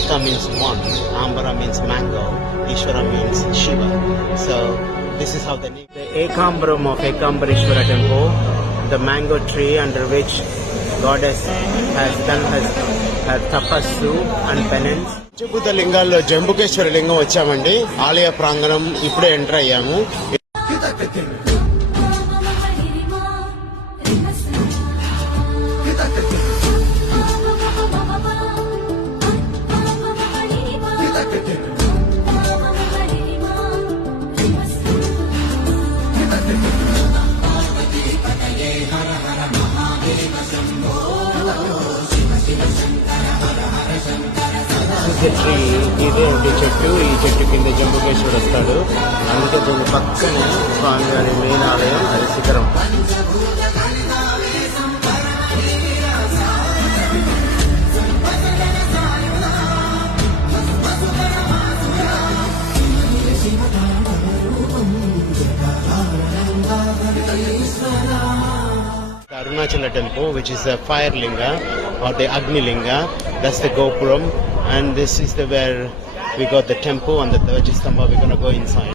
Eka means one, Ambara means mango, Ishvara means Shiva. So this is how the Ekambram of Ekambarishwara temple, the mango tree under which goddess has done her tapassu and penance. పంచభూత లింగాల్లో జంబుకేశ్వర లింగం వచ్చామండి. ఆలయ ప్రాంగణం ఇప్పుడే enter అయ్యాము. ఇదే చెట్టు, ఈ చెట్టు కింద జంబుకేశ్వరుడు వస్తాడు. అందుకే దీని పక్కనే స్వామివారి మెయిన్ ఆలయం, అది శిఖరం. Arunachala temple, which is a fire linga or the Agni linga. That's the Gopuram, and this is the where we got the temple and the Dvajastambha. We're going to go inside.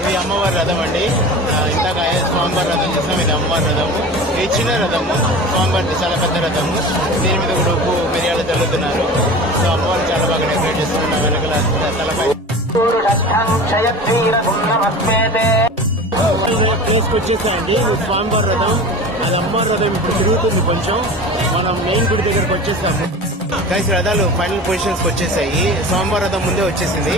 ఇది అమ్మవారి రథం అండి. ఇందాక స్వామివారి రథం చూసాం. ఇది అమ్మవారి రథము. ఇది చిన్న రథము, స్వామివారిది చాలా పెద్ద రథము. దీని మీద కూడా ఉప్పు మిరియాలు చల్లుతున్నారు. సో అమ్మవారు చాలా బాగా డెకరేట్ చేస్తున్నారు. వెనకల తలపై ప్లేస్కి వచ్చేసాయండి. స్వామివారి రథం, అది అమ్మవారి రథం ఇప్పుడు తిరుగుతుంది. కొంచెం మనం మెయిన్ గుడి దగ్గరకు వచ్చేసాము. గైస్, రథాలు ఫైనల్ పొజిషన్స్ కి వచ్చేసాయి. స్వామివారి రథం ముందే వచ్చేసింది.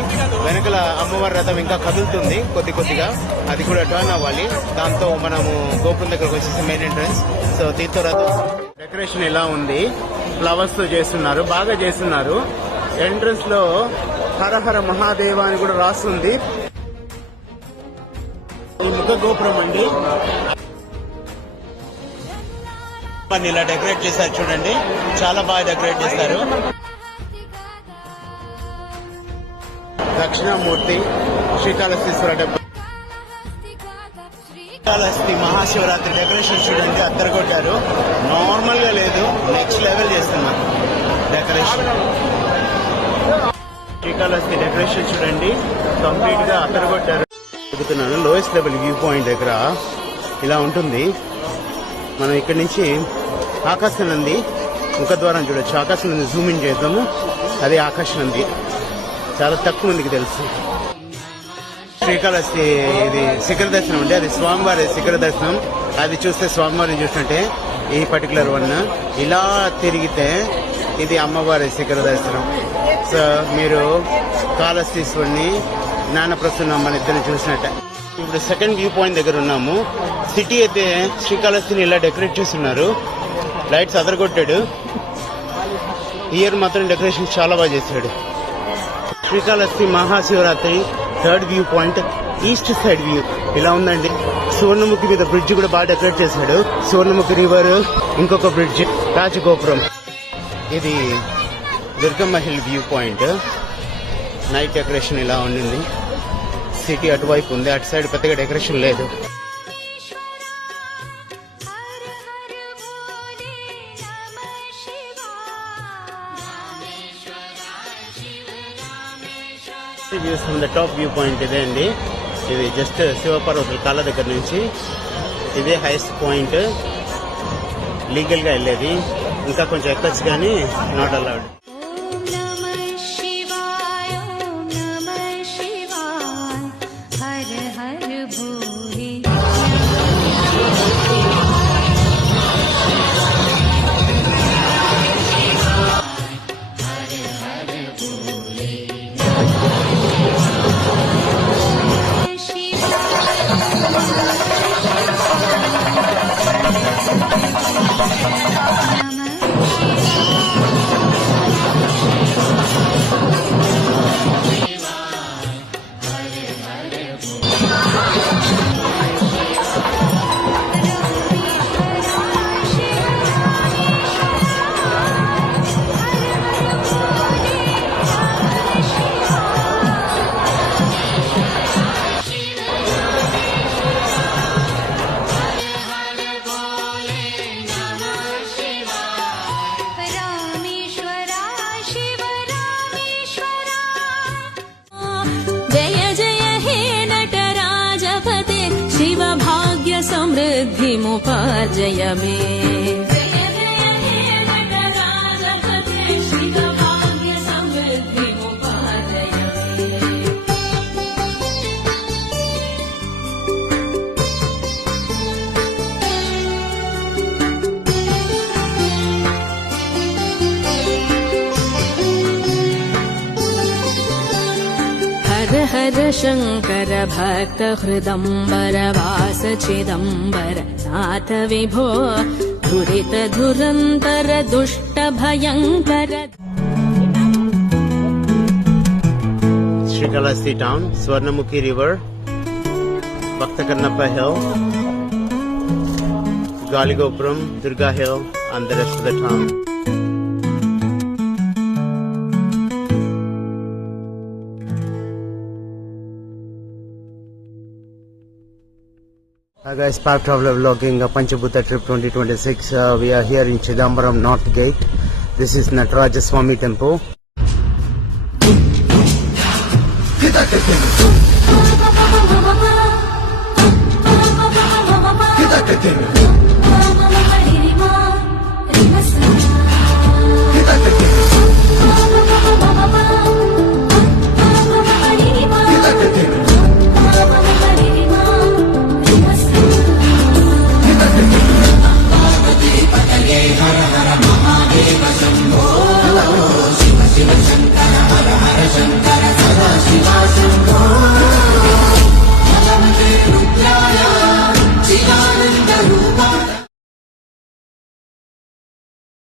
వెనకల అమ్మవారి రథం ఇంకా కదులుతుంది కొద్దిగా. అది కూడా టర్న్ అవ్వాలి. దాంతో మనము గోపురం దగ్గరకు వచ్చేసి మెయిన్ ఎంట్రన్స్. సో దీంతో రథం డెకరేషన్ ఎలా ఉంది, ఫ్లవర్స్ తో చేస్తున్నారు, బాగా చేస్తున్నారు. ఎంట్రన్స్ లో హరహర మహాదేవ అని కూడా రాస్తుంది. ఈ ముఖ గోపురం అండి. ఇలా డెకరేట్ చేశారు చూడండి, చాలా బాగా డెకరేట్ చేస్తారు. దక్షిణామూర్తి శ్రీకాళహస్తీశ్వర టెంపుల్, శ్రీకాళహస్తి మహాశివరాత్రి డెకరేషన్ చూడండి, అద్దరగొట్టారు. నార్మల్ గా లేదు, నెక్స్ట్ లెవెల్ చేస్తున్నారు డెకరేషన్. శ్రీకాళహస్తి డెకరేషన్ చూడండి, కంప్లీట్ గా అద్దరగొట్టారు. చెబుతున్నాను, లోయెస్ట్ లెవెల్ వ్యూ పాయింట్ దగ్గర ఇలా ఉంటుంది. మనం ఇక్కడి నుంచి ఆకాశం నంది ముఖద్వారం చూడొచ్చు. ఆకాశం నంది జూమ్ ఇన్ చేద్దాము. అదే ఆకాశం నంది, చాలా తక్కువ మందికి తెలుసు. శ్రీకాళహస్తి ఇది శిఖర దర్శనం అండి. అది స్వామివారి శిఖర దర్శనం. అది చూస్తే స్వామివారిని చూసినట్టే. ఈ పర్టికులర్ వన్ ఇలా తిరిగితే ఇది అమ్మవారి శిఖర దర్శనం. సో మీరు కాళహస్తీశ్వరుని, జ్ఞానప్రసన్నమ్మని ఇద్దరిని చూసినట్టే. ఇప్పుడు సెకండ్ వ్యూ పాయింట్ దగ్గర ఉన్నాము. సిటీ అయితే శ్రీకాళహస్తిని ఇలా డెకరేట్ చేస్తున్నారు. లైట్స్ అదరగొట్టాడు. ఇయర్ మాత్రం డెకరేషన్ చాలా బాగా చేశాడు. Srikalahasti Mahashivratri third view point, east side view ఇలా ఉందండి. సువర్ణముఖి మీద బ్రిడ్జ్ కూడా బాగా డెకరేట్ చేశాడు. సువర్ణముఖి రివర్, ఇంకొక బ్రిడ్జ్, రాజగోపురం. ఇది Durgamma hill view point. Night decoration ఇలా ఉండింది. సిటీ అటువైపు ఉంది, అటు సైడ్ పెద్దగా డెకరేషన్ లేదు. Views from the top view point ఇదే అండి. ఇది జస్ట్ శివపార్వతుల కాళ్ళ దగ్గర నుంచి ఇదే హైయెస్ట్ పాయింట్. లీగల్ గా వెళ్ళేది, ఇంకా కొంచెం ఎక్కచ్చు కానీ నాట్ అలౌడ్. हर भोले समृद्धिमुपार्जय मे जय जय हे नटराजपते शिवभाग्य समृद्धिमुपार्जय मे हर हर शङ्कर भक्त हृदम्बर वास चिदम्बर नाथ विभो दुरित धुरन्तर दुष्ट भयङ्कर Srikalahasti town, Swarnamukhi river, Bhakta Kannappa hill, Galigopuram, Durga hill, and the rest of the town. Hi guys, Park Traveler vlogging Panchabhuta trip 2026. We are here in Chidambaram North Gate. This is Nataraja Swami temple. Her her Mahadev Shambho Shiv Shiv Shankar